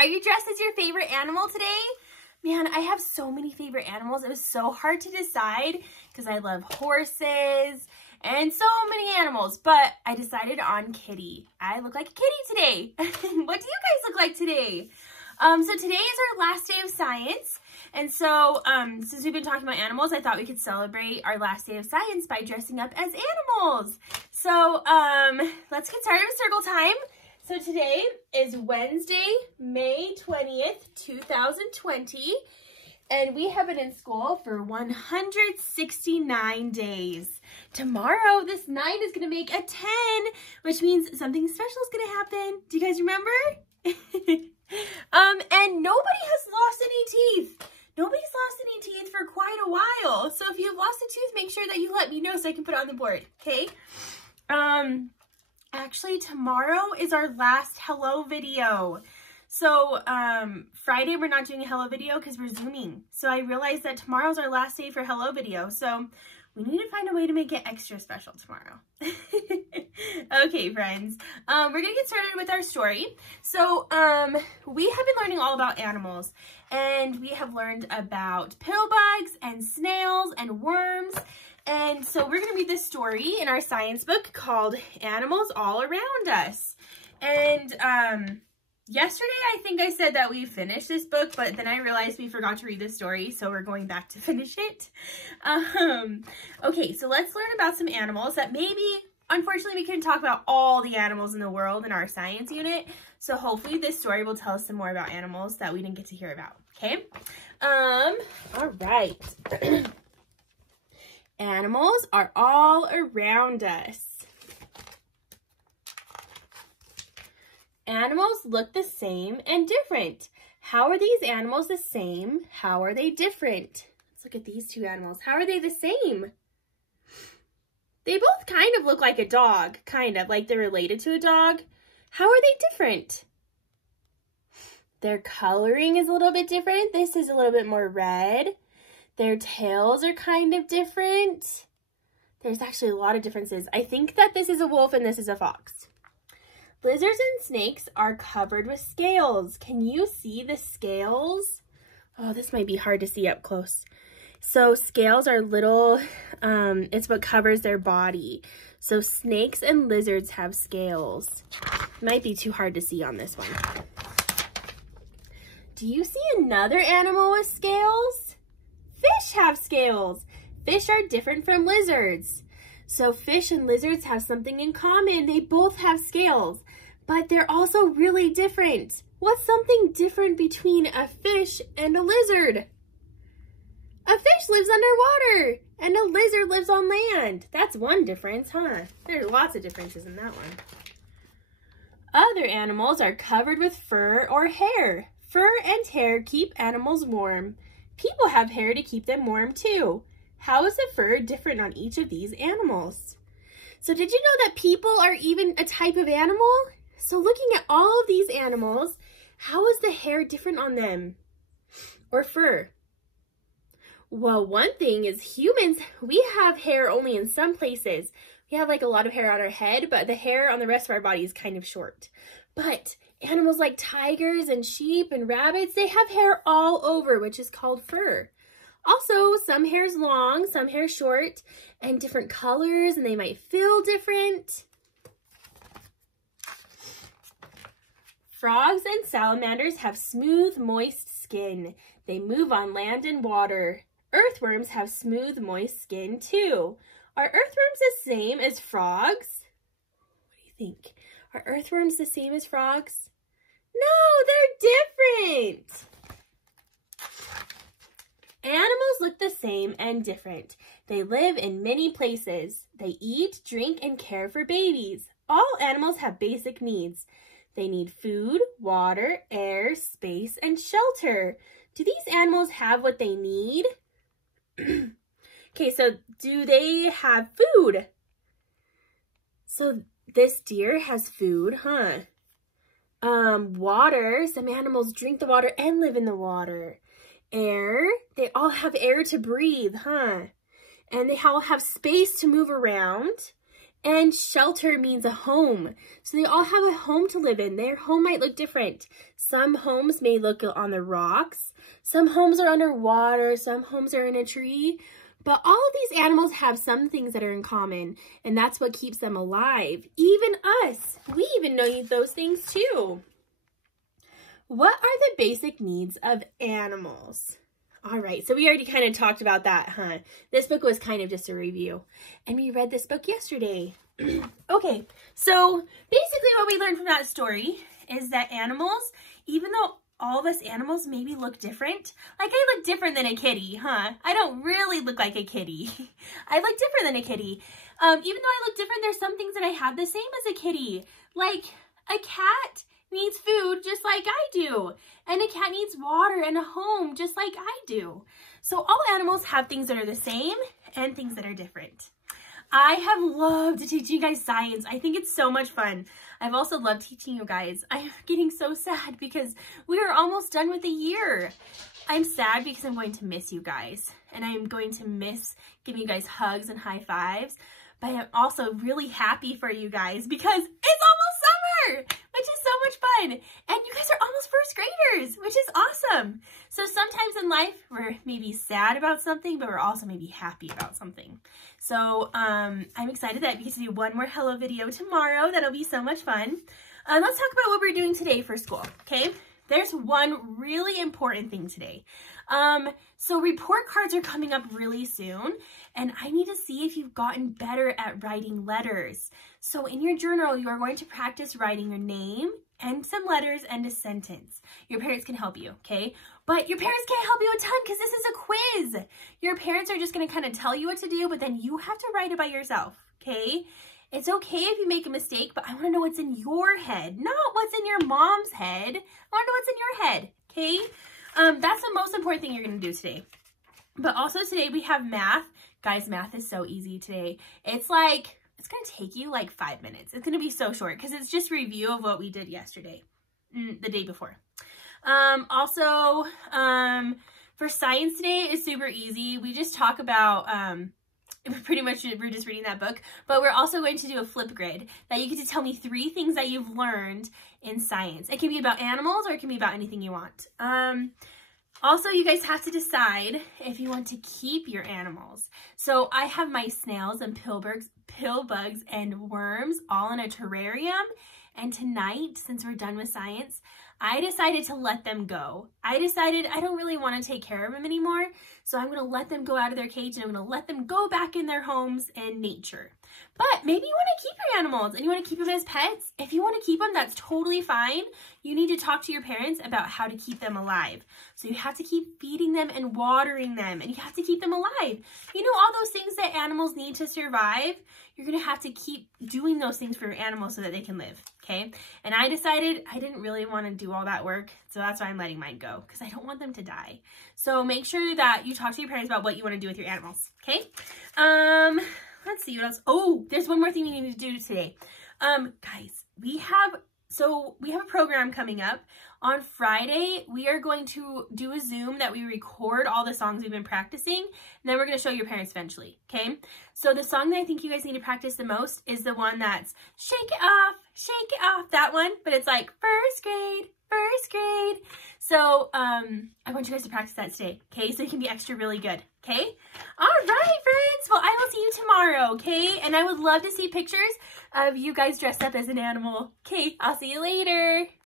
Are you dressed as your favorite animal today? Man, I have so many favorite animals. It was so hard to decide because I love horses and so many animals, but I decided on kitty. I look like a kitty today. What do you guys look like today? So today is our last day of science. And so since we've been talking about animals, I thought we could celebrate our last day of science by dressing up as animals. So let's get started with circle time. So today is Wednesday, May 20th, 2020, and we have been in school for 169 daand tomorrow, this 9 is going to make a 10, which means something special is going to happen. Do you guys remember? And nobody has lost any teeth. Nobody's lost any teeth for quite a while. So if you've lost a tooth, make sure that you let me know so I can put it on the board, okay? Actually, tomorrow is our last hello video. So Friday, we're not doing a hello video because we're Zooming. So I realized that tomorrow's our last day for hello video. So we need to find a way to make it extra special tomorrow. Okay, friends. We're going to get started with our story. So we have been learning all about animals. And we have learned about pill bugs and snails and worms. And so we're going to read this story in our science book called Animals All Around Us. And yesterday I think I said that we finished this book, but then I realized we forgot to read this story, so we're going back to finish it. Okay, so let's learn about some animals that maybe, unfortunately, we couldn't talk about all the animals in the world in our science unit. So hopefully this story will tell us some more about animals that we didn't get to hear about, okay? All right. Animals are all around us. Animals look the same and different. How are these animals the same? How are they different? Let's look at these two animals. How are they the same? They both kind of look like a dog, kind of like they're related to a dog. How are they different? Their coloring is a little bit different. This is a little bit more red. Their tails are kind of different. There's actually a lot of differences. I think that this is a wolf and this is a fox. Lizards and snakes are covered with scales. Can you see the scales? Oh, this might be hard to see up close. So scales are little, it's what covers their body. So snakes and lizards have scales. Might be too hard to see on this one. Do you see another animal with scales? Fish have scales. Fish are different from lizards. So fish and lizards have something in common. They both have scales, but they're also really different. What's something different between a fish and a lizard? A fish lives underwater and a lizard lives on land. That's one difference, huh? There's lots of differences in that one. Other animals are covered with fur or hair. Fur and hair keep animals warm. People have hair to keep them warm too. How is the fur different on each of these animals? So did you know that people are even a type of animal? So looking at all of these animals, how is the hair different on them? Or fur? Well, one thing is humans, we have hair only in some places. We have like a lot of hair on our head, but the hair on the rest of our body is kind of short. But animals like tigers and sheep and rabbits, they have hair all over, which is called fur. Also, some hair's long, some hair short, and different colors, and they might feel different. Frogs and salamanders have smooth, moist skin. They move on land and water. Earthworms have smooth, moist skin too. Are earthworms the same as frogs? What do you think? Are earthworms the same as frogs? No, they're different. Animals look the same and different. They live in many places. They eat, drink, and care for babies. All animals have basic needs. They need food, water, air, space, and shelter. Do these animals have what they need? Okay, so do they have food? So this deer has food, huh? Water. Some animals drink the water and live in the water. Air. They all have air to breathe, huh? And they all have space to move around. And shelter means a home. So they all have a home to live in. Their home might look different. Some homes may look on the rocks. Some homes are underwater. Some homes are in a tree. But all of these animals have some things that are in common, and that's what keeps them alive. Even us, we even need those things too. What are the basic needs of animals? All right, so we already kind of talked about that, huh? This book was kind of just a review, and we read this book yesterday. Okay, so basically what we learned from that story is that animals, even though all of us animals maybe look different. Like I look different than a kitty, huh? I don't really look like a kitty. I look different than a kitty. Even though I look different, there's some things that I have the same as a kitty. Like a cat needs food just like I do. And a cat needs water and a home just like I do. So all animals have things that are the same and things that are different. I have loved teaching you guys science. I think it's so much fun. I've also loved teaching you guys. I'm getting so sad because we are almost done with the year. I'm sad because I'm going to miss you guys. And I'm going to miss giving you guys hugs and high fives. But I'm also really happy for you guys because it's almost summer, which is so much fun. And you guys are almost first graders, which is awesome. So sometimes in life, we're maybe sad about something, but we're also maybe happy about something. So I'm excited that we get to do one more hello video tomorrow. That'll be so much fun. Let's talk about what we're doing today for school, okay? There's one really important thing today. So report cards are coming up really soon, and I need to see if you've gotten better at writing letters. So in your journal, you are going to practice writing your name and some letters and a sentence. Your parents can help you, okay? But your parents can't help you a ton because this is a quiz. Your parents are just going to kind of tell you what to do, but then you have to write it by yourself, okay? It's okay if you make a mistake, but I want to know what's in your head, not what's in your mom's head. I want to know what's in your head, okay? That's the most important thing you're going to do today. But also today we have math. Guys, math is so easy today. It's going to take you like 5 minutes. It's going to be so short because it's just review of what we did yesterday, the day before. For science today is super easy. We just talk about, pretty much we're just reading that book, but we're also going to do a flip grid that you get to tell me 3 things that you've learned in science. It can be about animals or it can be about anything you want. Also, you guys have to decide if you want to keep your animals. So I have my snails and pill bugs and worms all in a terrarium. And tonight, since we're done with science, I decided to let them go. I decided I don't really want to take care of them anymore. So I'm going to let them go out of their cage and I'm going to let them go back in their homes and nature. But maybe you want to keep your animals and you want to keep them as pets. If you want to keep them, that's totally fine. You need to talk to your parents about how to keep them alive. So you have to keep feeding them and watering them, and you have to keep them alive. You know, all those things that animals need to survive, you're going to have to keep doing those things for your animals so that they can live, okay? And I decided I didn't really want to do all that work, so that's why I'm letting mine go, because I don't want them to die. So make sure that you talk to your parents about what you want to do with your animals, okay? Let's see what else. Oh, there's one more thing you need to do today. Guys, we have a program coming up. On Friday, we are going to do a Zoom that we record all the songs we've been practicing, and then we're going to show your parents eventually, okay? So the song that I think you guys need to practice the most is the one that's shake it off, that one, but it's like first grade. So I want you guys to practice that today, okay? So you can be extra really good, okay? All right, friends. Well, I will see you tomorrow, okay? And I would love to see pictures of you guys dressed up as an animal. Okay, I'll see you later.